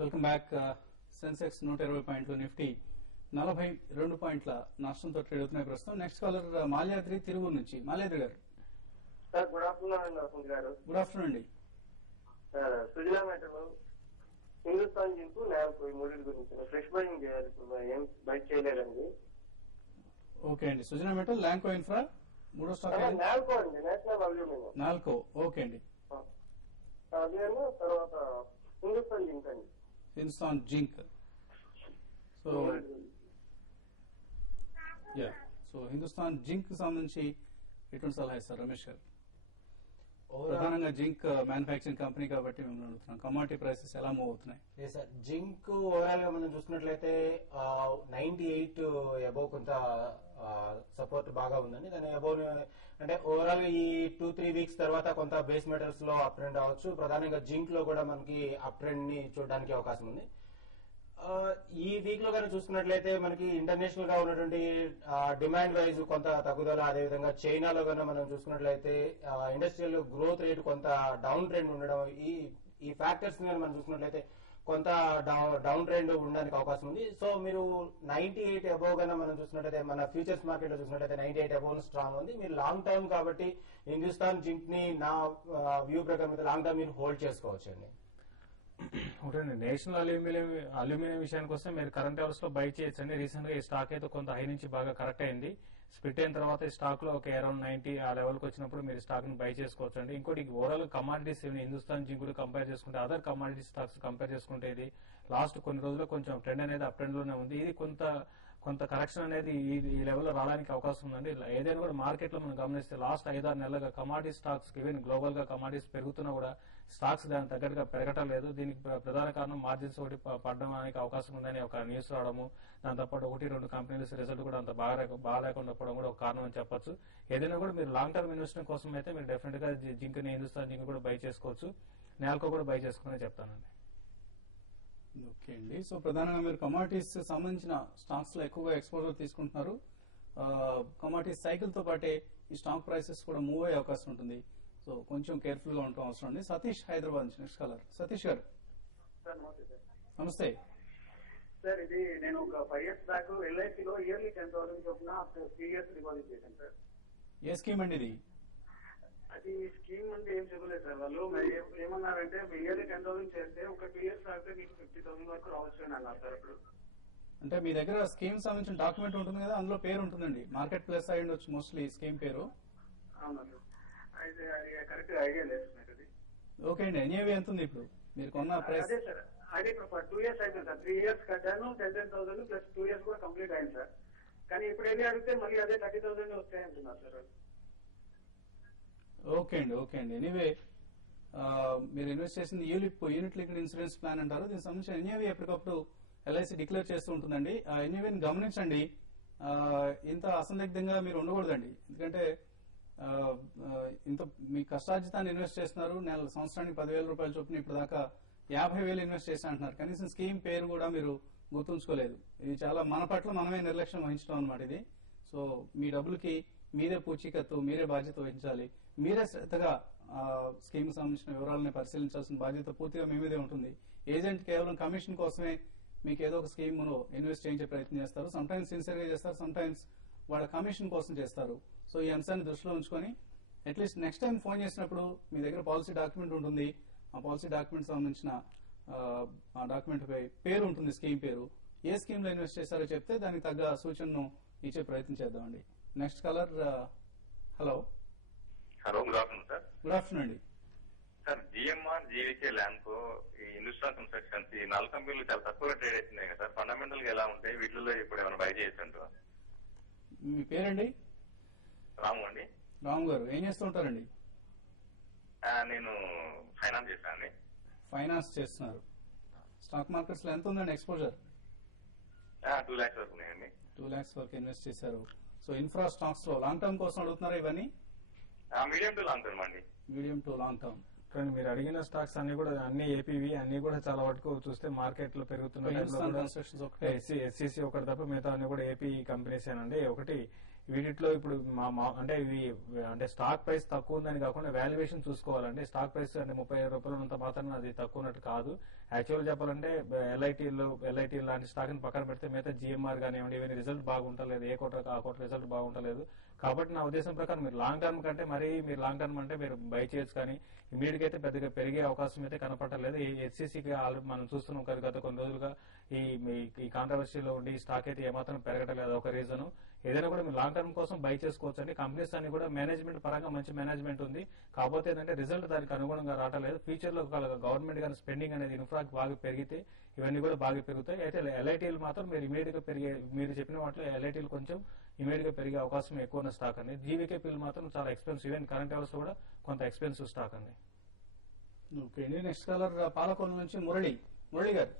Welcome back. Sensex 120 పాయింట్లు, Nifty 42 పాయింట్ల నష్టంతో ట్రేడ్ అవుతున్నాయి ప్రస్తుతం. నెక్స్ట్ కాలర్ మాల్యాద్రి తిరువూరు నుంచి. మాల్యాద్రి గారు సార్ గుడ్ ఆఫ్టర్నూన్ అండి. గారు గుడ్ ఆఫ్టర్నూన్ అండి. Sir Sujala metal, Hindustan zinc, lab ఈ మూడింటి గురించి ఫ్రెష్ బయింగ్ చేయాలి. ఇప్పుడు ఏం బైట్ చేయలేదండి. ఓకే అండి. సుజనా మెటల్, ల్యాంకో ఇన్ఫ్రా, మూడో స్టాక్ నాల్కో అండి, నేషనల్ అల్యూమినియం. నాల్కో. ఓకే అండి. అదేమో తర్వాత హిందుస్థాన్ జింక్ అండి. Hindustan zinc. So Hindustan zinc సంబంధించి ఎటువంటి సలహా ఇస్తారు రమేష్ గారు? ప్రధానంగా జింక్ మ్యానుఫ్యాక్చరింగ్ కంపెనీ కాబట్టి మేము అడుగుతున్నాం, కమాడిటీ ప్రైసెస్ ఎలా మూవ్ అవుతున్నాయి? సార్ జింక్ ఓవరాల్ గా మనం చూసుకున్నట్లయితే 98 అబౌవ్ కొంత సపోర్ట్ బాగా ఉందండి. దాని అబౌవ్ అంటే ఓవరాల్ గా ఈ 2-3 వీక్స్ తర్వాత కొంత బేస్ మెటల్స్ లో అప్ ట్రెండ్ అవ్వచ్చు. ప్రధానంగా జింక్ లో కూడా మనకి అప్ ట్రెండ్ ని చూడడానికి అవకాశం ఉంది. ఈ వీక్ లో కానీ చూసుకున్నట్లయితే మనకి ఇంటర్నేషనల్ గా ఉన్నటువంటి డిమాండ్ వైజ్ కొంత తగ్గుదల, అదేవిధంగా చైనాలో కన్నా మనం చూసుకున్నట్లయితే ఇండస్ట్రియల్ గ్రోత్ రేట్ కొంత డౌన్ ట్రెండ్ ఉండడం, ఈ ఫ్యాక్టర్స్ మనం చూసుకున్నట్లయితే కొంత డౌన్ ట్రెండ్ ఉండడానికి అవకాశం ఉంది. సో మీరు 98 అబౌవ్ గానే మనం చూసినట్లయితే మన ఫ్యూచర్స్ మార్కెట్ లో చూసినట్లయితే 98 అబౌవ్ స్ట్రాంగ్ ఉంది. మీరు లాంగ్ టర్మ్ కాబట్టి హిందుస్థాన్ జింక్ ని నా వ్యూ ప్రకారం లాంగ్ టర్మ్ మీరు హోల్డ్ చేసుకోవచ్చు అండి. ఒకటండి, నేషనల్ అల్యూమినియం విషయానికి వస్తే మీరు కరెంట్ అవర్స్ లో బై చేయొచ్చండి. రీసెంట్ గా ఈ స్టాక్ అయితే కొంత హై నుంచి బాగా కరెక్ట్ అయింది. స్ప్లిట్ అయిన తర్వాత ఈ స్టాక్ లో ఒక అరౌండ్ 90 ఆ లెవెల్ కి వచ్చినప్పుడు మీరు స్టాక్ ని బై చేసుకోవచ్చు అండి. ఇంకోటి overall commodities Hindustan zinc compare చేసుకుంటే అదర్ కమాడిటీ స్టాక్స్ కంపేర్ చేసుకుంటే ఇది లాస్ట్ కొన్ని రోజుల్లో కొంచెం ట్రెండ్ అనేది అప్ ట్రెండ్ లోనే ఉంది. ఇది కొంత కరెక్షన్ అనేది ఈ లెవెల్లో రావడానికి అవకాశం ఉందండి. ఏదైనా కూడా మార్కెట్ లో మనం గమనిస్తే లాస్ట్ 5-6 నెలలుగా కమాడిటీ స్టాక్స్ ఈవెన్ గ్లోబల్ గా కమాడిటీస్ పెరుగుతున్నా కూడా స్టాక్స్ దానికి తగ్గట్టుగా పెరగటం లేదు. దీనికి ప్రధాన కారణం మార్జిన్స్ ఒకటి పడడానికి అవకాశం ఉందని ఒక న్యూస్ రావడము, దాంతోపాటు 1-2 కంపెనీస్ రిజల్ట్ కూడా అంత బాగా లేకుండా పోవడం కూడా ఒక కారణం అని చెప్పొచ్చు. ఏదైనా కూడా మీరు లాంగ్ టర్మ్ ఇన్వెస్ట్మెంట్ కోసం అయితే మీరు డెఫినెట్ గా జింక్ ని హిందుస్థాన్ జింక్ కూడా బై చేసుకోవచ్చు. నాల్కో కూడా బై చేసుకోమని చెప్తానండి. ఓకే అండి. సో ప్రధానంగా మీరు కమాడిటీస్ సంబంధించిన స్టాక్స్ లో ఎక్కువగా ఎక్స్పోజర్ తీసుకుంటున్నారు. కమాడిటీస్ సైకిల్ తో పాటే ఈ స్టాక్ ప్రైసెస్ కూడా మూవ్ అయ్యే అవకాశం ఉంటుంది. సో కొంచెం కేర్ఫుల్ గా ఉండటం అవసరం అండి. సతీష్ హైదరాబాద్ నుంచి నెక్స్ట్ కాలర్. సతీష్ గారు నమస్తే. సార్ ఇది నేను ఒక 5 years బ్యాక్ ఎల్ఐసిలో ఇయర్లీ 10,000 చొప్పున 3 years డిపాజిట్ చేశాను సార్. ఏ స్కీమ్ అండి ఇది? అది స్కీమ్ అంటే ఏం చెప్పలేదు సార్. వాళ్ళు ఏమన్నారంటే ఇయర్లీ 10,000 చేస్తే ఒక 2 years తాగితే మీకు 50,000 వరకు రావచ్చు అని అన్నారు సార్. ఇప్పుడు అంటే మీ దగ్గర స్కీమ్ సంబంధించిన డాక్యుమెంట్ ఉంటుంది కదా, అందులో పేరు ఉంటుందండి. మార్కెట్ ప్లేస్ అయి ఉండొచ్చు మోస్ట్లీ స్కీమ్ పేరు. అవునా సార్? అయితే అది కరెక్ట్ ఐడియా లేదు సార్. అది ఓకే అండి. ఎన్ఏవి ఎంత ఉంది ఇప్పుడు మీరు కొన్న ప్రైస్? అదే సార్, అది 2 years అయిపోయింది సార్. 3 years కట్టాను, 10,000 ప్లస్ 2 years కూడా కంప్లీట్ అయింది సార్. కానీ ఇప్పుడు ఏది అడిగితే మళ్ళీ అదే 30,000 వస్తాయంటున్నారు సార్. ఓకే అండి. ఎనీవే మీరు ఇన్వెస్ట్ చేసింది యూనిట్ లింక్డ్ ఇన్సూరెన్స్ ప్లాన్ అంటారు. దీనికి సంబంధించిన ఎన్ఏవి ఎప్పటికప్పుడు ఎల్ఐసి డిక్లేర్ చేస్తూ ఉంటుందండి. ఆ ఎన్ఏవిని గమనించండి. ఇంత అసందిగ్ధంగా మీరు ఉండకూడదండి. ఎందుకంటే ఇంత మీ కష్టార్జితాన్ని ఇన్వెస్ట్ చేస్తున్నారు. సంవత్సరానికి 10,000 రూపాయల చొప్పున ఇప్పుడు దాకా 50,000 ఇన్వెస్ట్ చేసి అంటున్నారు. కనీసం స్కీమ్ పేరు కూడా మీరు గుర్తుంచుకోలేదు. ఇది చాలా మన పట్ల మనమే నిర్లక్ష్యం వహించడం అనమాట ఇది. సో మీ డబ్బులకి మీరే పూచీకత్తు, మీరే బాధ్యత వహించాలి. మీరే శ్రద్ధగా స్కీమ్ సంబంధించిన వివరాలను పరిశీలించాల్సిన బాధ్యత పూర్తిగా మీ మీదే ఉంటుంది. ఏజెంట్ కేవలం కమిషన్ కోసమే మీకు ఏదో ఒక స్కీమ్ లో ఇన్వెస్ట్ చేయించే ప్రయత్నం చేస్తారు. సమ్ టైమ్స్ సిన్సియర్ గా చేస్తారు, సమ్ టైమ్స్ వాళ్ళ కమిషన్ కోసం చేస్తారు. సో ఈ అంశాన్ని దృష్టిలో ఉంచుకొని అట్లీస్ట్ నెక్స్ట్ టైం ఫోన్ చేసినప్పుడు మీ దగ్గర పాలసీ డాక్యుమెంట్ ఉంటుంది. ఆ పాలసీ డాక్యుమెంట్ సంబంధించిన ఆ డాక్యుమెంట్ పై పేరు ఉంటుంది, స్కీమ్ పేరు. ఏ స్కీమ్ లో ఇన్వెస్ట్ చేశారో చెప్తే దానికి తగ్గ సూచనను ఇచ్చే ప్రయత్నం చేద్దామండి. Next caller. Hello. Good afternoon sir. Good afternoon అండి. సార్ జిఎంఆర్, జీవీకే, ల్యాంకో, ఈ హిందుస్థాన్ కన్స్ట్రక్షన్స్ ఈ 4 కంపెనీలు చాలా తక్కువగా ట్రేడ్ అవుతున్నాయి కదా సార్. ఫండమెంటల్ గా ఎలా ఉంటాయి? వీటిలో ఇప్పుడు ఏమైనా బై చేయొచ్చు? మీ పేరండి? రాము అండి. రాము గారు ఏం చేస్తూ ఉంటారండి? నేను ఫైనాన్స్ చేశాను. ఫైనాన్స్ చేస్తున్నారు. స్టాక్ మార్కెట్స్ లో ఎంత ఉందండి ఎక్స్పోజర్? 2 lakhs వరకు ఉన్నాయండి. 2 lakhs వరకు ఇన్వెస్ట్ చేశారు. సో ఇన్ఫ్రా స్టాక్స్ లో లాంగ్ టర్మ్ కోసం అడుగుతున్నారా ఇవన్నీ? మీడియం టు లాంగ్ టర్మ్ అండి. Medium to long term. కానీ మీరు అడిగిన స్టాక్స్ అన్ని కూడా అన్ని ఏపీవి అన్ని కూడా చాలా వరకు చూస్తే మార్కెట్ లో పెరుగుతున్న ఎస్సీసీ ఒకటి తప్ప మిగతా అన్ని కూడా ఏపీ కంపెనీస్ ఏనండి. ఒకటి వీటిలో ఇప్పుడు అంటే ఇవి అంటే స్టాక్ ప్రైస్ తక్కువ ఉందని కాకుండా వాల్యుయేషన్ చూసుకోవాలండి. స్టాక్ ప్రైస్ అంటే 35 రూపాయలు ఉన్నంత మాత్రం అది తక్కువ ఉన్నట్టు కాదు. యాక్చువల్ చెప్పాలంటే ఎల్ఐటీ లాంటి స్టాక్ ని పక్కన పెడితే మిగతా జిఎంఆర్ కానివ్వండి ఇవన్నీ రిజల్ట్ బాగుంటలేదు, ఏ కోట ఆ కోట రిజల్ట్ బాగుంటలేదు. కాబట్టి నా ఉద్దేశం ప్రకారం మీరు లాంగ్ టర్మ్ కంటే మరీ మీరు లాంగ్ టర్మ్ అంటే మీరు బై చేయొచ్చు, కానీ ఇమీడియట్ అయితే పెద్దగా పెరిగే అవకాశం అయితే కనపడలేదు. ఈ హెచ్సిసికి మనం చూస్తున్నాం కదా గత కొన్ని రోజులుగా ఈ కాంట్రవర్సీలో ఉండి స్టాక్ అయితే ఏమాత్రం పెరగటలేదు. ఒక రీజన్. ఏదైనా కూడా మీరు లాంగ్ టర్మ్ కోసం బై చేసుకోవచ్చు అండి. కంపెనీస్ అన్ని కూడా మేనేజ్మెంట్ పరంగా మంచి మేనేజ్మెంట్ ఉంది. కాకపోతే ఏంటంటే రిజల్ట్ దానికి అనుగుణంగా రావట్లేదు. ఫ్యూచర్ లో గవర్నమెంట్ కానీ స్పెండింగ్ అనేది ఇన్ఫ్రా బాగా పెరిగితే ఇవన్నీ కూడా బాగా పెరుగుతాయి. అయితే ఎల్ఐటీలు మాత్రం మీరు ఇమీడియట్ గా పెరిగే, మీరు చెప్పిన వాటిలో ఎల్ఐటీలు కొంచెం ఇమీడియట్ గా పెరిగే అవకాశం ఎక్కువ ఉన్న స్టాక్ అండి. జీవీకేపీలు మాత్రం చాలా ఎక్స్పెన్సివ్, ఈవెన్ కరెంట్ అవర్స్ కూడా కొంత ఎక్స్పెన్సివ్ స్టాక్ అండి. ఓకే అండి. నెక్స్ట్ కాలర్ పాలకొల్లు నుంచి మురళి గారు.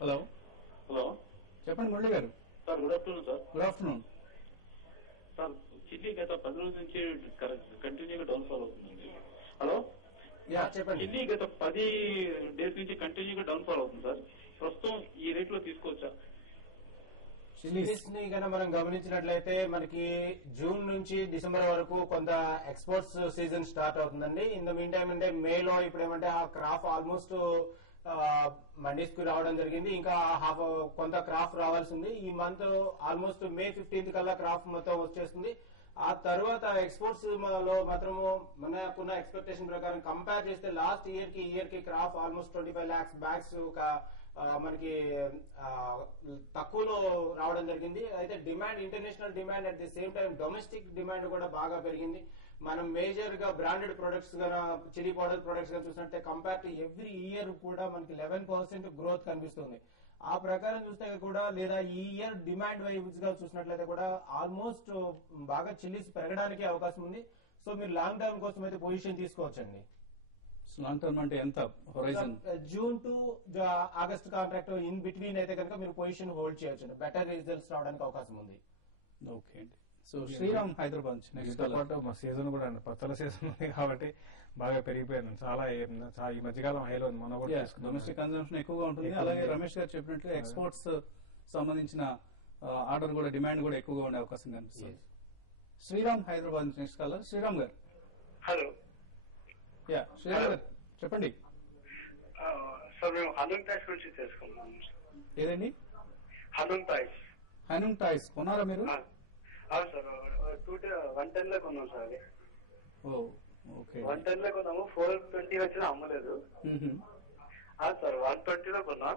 హలో హలో చెప్పండి మురళి గారు. Sir good afternoon sir. Good afternoon sir chilli గత 10 రోజుల నుంచి కంటిన్యూగా డౌన్ ఫాల్ అవుతుందండి. హలో చెప్పండి. చిల్లీ గత 10 డేస్ నుంచి కంటిన్యూగా డౌన్ ఫాల్ అవుతుంది సార్. ప్రస్తుతం ఈ రేట్ లో తీసుకోవచ్చా? చిల్లీస్ ని కనుక మనం గమనించినట్లయితే మనకి జూన్ నుంచి డిసెంబర్ వరకు కొంత ఎక్స్పోర్ట్స్ సీజన్ స్టార్ట్ అవుతుందండి. ఇన్ ద మీన్ టైమ్ అంటే మేలో ఇప్పుడు ఏమంటే ఆ క్రాప్ ఆల్మోస్ట్ మండీస్ కు రావడం జరిగింది. ఇంకా కొంత క్రాప్ రావాల్సి ఉంది. ఈ మంత్ ఆల్మోస్ట్ మే 15th కల్లా క్రాప్ మొత్తం వచ్చేస్తుంది. ఆ తర్వాత ఎక్స్పోర్ట్స్ లో మాత్రము మనకున్న ఎక్స్పెక్టేషన్ ప్రకారం కంపేర్ చేస్తే లాస్ట్ ఇయర్ కి క్రాప్ ఆల్మోస్ట్ 25 lakhs బ్యాగ్స్ మనకి తక్కువలో రావడం జరిగింది. అయితే demand, international demand, at the same time domestic demand కూడా బాగా పెరిగింది. మనం మేజర్ గా బ్రాండెడ్ ప్రొడక్ట్స్ గా చిల్లీ పౌడర్ ప్రొడక్ట్స్ గా చూసినట్టే కంపేర్ టు ఎవ్రీ ఇయర్ కూడా మనకి 11% గ్రోత్ కనిపిస్తుంది. ఆ ప్రకారం చూస్తే కూడా లేదా ఈ ఇయర్ డిమాండ్ వైజ్ గా చూసినట్లయితే కూడా ఆల్మోస్ట్ బాగా చిల్లీస్ పెరగడానికి అవకాశం ఉంది. సో మీరు లాంగ్ టర్మ్ కోసం అయితే పొజిషన్ తీసుకోవచ్చండి. లాంగ్ టర్మ్ అంటే ఎంత horizon? June to August contract in between అయితే కనుక మీరు పొజిషన్ హోల్డ్ చేయొచ్చు. బెటర్ రిజల్ట్స్ రావడానికి అవకాశం ఉంది. ఓకే అండి. సో శ్రీరామ్ హైదరాబాద్ నెక్స్ట్ పాటు మా సీజన్ కూడా అండి, పచ్చల సీజన్ ఉంది కాబట్టి బాగా పెరిగిపోయాను. చాలా ఈ మధ్యకాలం హైలో ఉంది. మనం కూడా డొమెస్టిక్ కన్సంప్షన్ ఎక్కువగా ఉంటుంది. అలాగే రమేష్ గారు చెప్పినట్లు ఎక్స్పోర్ట్స్ సంబంధించిన ఆర్డర్ కూడా, డిమాండ్ కూడా ఎక్కువగా ఉండే అవకాశం కనిపిస్తుంది. Sriram Hyderabad next caller. శ్రీరామ్ గారు. హలో శ్రీరామ్ గారు చెప్పండి. సార్ మేము హనుంగ్ టాయ్స్ గురించి తెలుసుకున్నాం. ఏదండి? హనుంగ్ టాయ్స్. హనుంగ్ టాయ్స్ కొన్నారా మీరు? అవును సార్, 110 లో కొన్నాం సార్. అది ఓకే. 110 లో కొన్నాము. 420 వచ్చినా అమ్మలేదు. సార్ 120 లో కొన్నాం.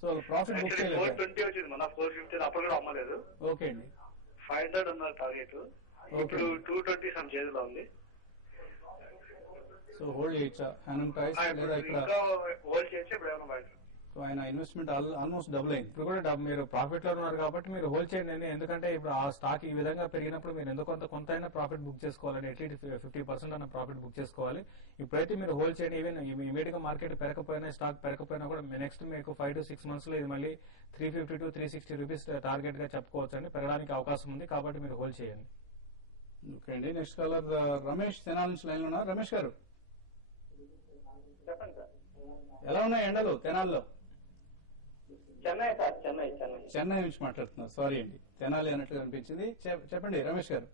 సో ప్రాఫిట్ బుక్ చేయలేదు. 420 వచ్చింది మన 450 అప్పుడు కూడా అమ్మలేదు. ఓకే అండి. 500 ఉన్నారు టార్గెట్. ఇప్పుడు 220 సమ్ చేతిలో ఉంది. సో హోల్డ్ చేయొచ్చా హనుంగ్ టాయ్స్? లేదా ఇక్కడ హోల్డ్ చేసి ఇప్పుడు ఏమైనా బయట ఆయన ఇన్వెస్ట్మెంట్ ఆల్మోస్ట్ డబుల్ అయింది. ఇప్పుడు కూడా మీరు ప్రాఫిట్ లో ఉన్నారు కాబట్టి మీరు హోల్డ్ చేయండి. ఎందుకంటే ఇప్పుడు ఆ స్టాక్ ఈ విధంగా పెరిగినప్పుడు మీరు ఎందుకు కొంత అయినా ప్రాఫిట్ బుక్ చేసుకోవాలని, అట్లీస్ట్ 50% అన్న ప్రాఫిట్ బుక్ చేసుకోవాలి. ఇప్పుడైతే మీరు హోల్డ్ చేయండి. ఈవెన్ ఇమీడియట్ గా మార్కెట్ పెరగకపోయినా, స్టాక్ పెరగకపోయినా కూడా నెక్స్ట్ మీకు 5 to 6 months లో ఇది మళ్ళీ 350 to 360 రూపీస్ టార్గెట్ గా చెప్పుకోవచ్చు అండి. పెరగడానికి అవకాశం ఉంది కాబట్టి మీరు హోల్డ్ చేయండి. ఓకే అండి. నెక్స్ట్ కాలర్ రమేష్ తెనాలి నుంచి లైన్ లో ఉన్నారు. రమేష్ గారు చెప్పండి సార్. ఎలా ఉన్నాయి ఎండలు తెనాల్లో? చెన్నై సార్, చెన్నై నుంచి మాట్లాడుతున్నారు. సారీ అండి, తెనాలి అన్నట్లుగా అనిపించింది. చెప్పండి రమేష్ గారు.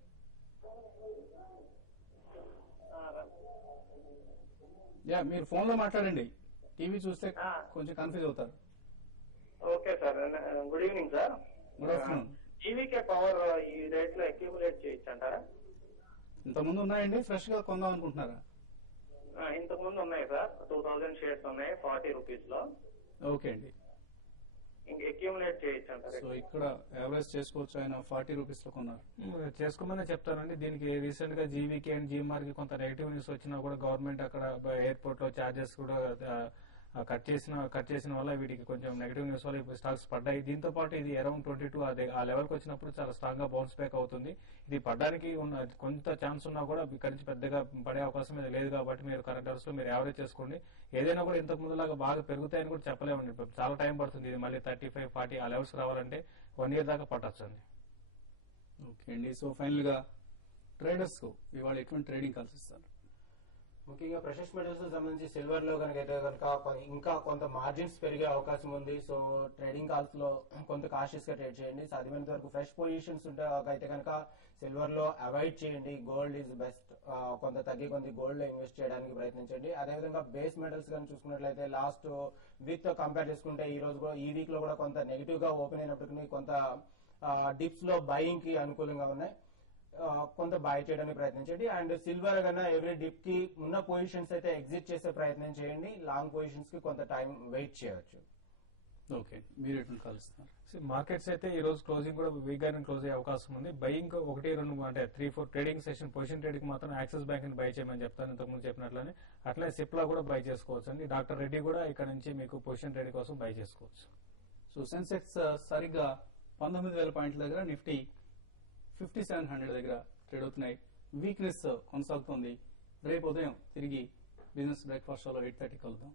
మీరు ఫోన్ లో మాట్లాడండి. టీవీ చూస్తే కొంచెం కన్ఫ్యూజ్ అవుతారు. Okay sir, good evening sir. Good afternoon. GVK power ఈ రేట్ లో అక్యూములేట్ చేయొచ్చు అంటారా? ఇంతకుముందు ఉన్నాయండి, ఫ్రెష్ గా కొందాం అనుకుంటున్నారా? ఇంతకు ముందు ఉన్నాయి సార్, 2000 షేర్స్ ఉన్నాయి 40 రూపీస్ లో. ఓకే అండి. ఇంక అక్యూములేట్ చేయొచ్చు అంటారు. సో ఇక్కడ యావరేజ్ చేసుకోవచ్చు. ఆయన 40 రూపీస్ లో కొన్నారు. చేసుకోమని చెప్తానండి. దీనికి రీసెంట్ గా జీవీకే అండ్ జీఎంఆర్ కి కొంత నెగిటివ్ న్యూస్ వచ్చినా కూడా గవర్నమెంట్ అక్కడ ఎయిర్పోర్ట్ లో చార్జెస్ కూడా కట్ చేసిన వల్ల వీటికి కొంచెం నెగిటివ్ న్యూస్ వల్ల ఇప్పుడు స్టాక్స్ పడ్డాయి. దీంతో పాటు ఇది అరౌండ్ 22 ఆ లెవెల్కి వచ్చినప్పుడు చాలా స్ట్రాంగ్ గా బౌన్స్ బ్యాక్ అవుతుంది. ఇది పడ్డానికి ఉన్న కొంత ఛాన్స్ ఉన్నా కూడా ఇక్కడి నుంచి పెద్దగా పడే అవకాశం అయితే లేదు. కాబట్టి మీరు కరెంట్ అవర్స్ లో మీరు యావరేజ్ చేసుకోండి. ఏదైనా కూడా ఇంతకు ముందులాగా బాగా పెరుగుతాయని కూడా చెప్పలేమండి. చాలా టైం పడుతుంది. ఇది మళ్ళీ 35, 40 ఆ లెవెల్స్ రావాలంటే 1 year దాకా పట్టొచ్చండి. ఓకే అండి. సో ఫైనల్ గా ట్రేడర్స్ కు ఇవాళ ఎటువంటి ట్రేడింగ్ కాల్స్ ఇస్తారు? ముఖ్యంగా ప్రెషస్ మెటల్స్ సంబంధించి సిల్వర్ లో కనుక ఇంకా కొంత మార్జిన్స్ పెరిగే అవకాశం ఉంది. సో ట్రేడింగ్ కాల్స్ లో కొంత కాషియస్ గా ట్రేడ్ చేయండి. సాధ్యమైనంత వరకు ఫ్రెష్ పొజిషన్స్ ఉంటే అయితే కనుక సిల్వర్ లో అవాయిడ్ చేయండి. Gold is best. కొంత తగ్గి కొంత గోల్డ్ లో ఇన్వెస్ట్ చేయడానికి ప్రయత్నించండి. అదేవిధంగా బేస్ మెటల్స్ కానీ చూసుకున్నట్లయితే లాస్ట్ వీక్ తో కంపేర్ చేసుకుంటే ఈ వీక్ లో కూడా కొంత నెగిటివ్ గా ఓపెన్ అయినప్పటికీ కొంత డిప్స్ లో బయింగ్ కి అనుకూలంగా ఉన్నాయి. కొంత బై చేయడానికి ప్రయత్నించండి. అండ్ సిల్వర్ కన్నా ఎవ్రీ డిప్ కి ఉన్న పొజిషన్స్ అయితే ఎగ్జిట్ చేసే ప్రయత్నం చేయండి. లాంగ్ పొజిషన్స్ కి కొంత టైం వెయిట్ చేయవచ్చు. ఓకే, మీరు ఎటువంటి కలుస్తున్నారు? మార్కెట్స్ అయితే ఈ రోజు క్లోజింగ్ కూడా వీక్ గానే క్లోజ్ అయ్యే అవకాశం ఉంది. బయింగ్ 1-2 అంటే 3-4 ట్రేడింగ్ సెషన్ పొజిషన్ ట్రేడింగ్ మాత్రం యాక్సిస్ బ్యాంక్ ని బై చేయమని చెప్తాను ఇంతకుముందు చెప్పినట్లనే. అట్లే సిప్లా కూడా బై చేసుకోవచ్చు అండి. డాక్టర్ రెడ్డి కూడా ఇక్కడ నుంచి మీకు పొజిషన్ ట్రేడింగ్ కోసం బై చేసుకోవచ్చు. సో సెన్సెక్స్ సరిగ్గా 19,000 పాయింట్ల దగ్గర, నిఫ్టీ 5700 దగ్గర ట్రేడ్ అవుతున్నాయి. వీక్నెస్ కొనసాగుతోంది. రేపు ఉదయం తిరిగి బిజినెస్ బ్రేక్ఫాస్ట్ షోలో 8:30 కలుద్దాం.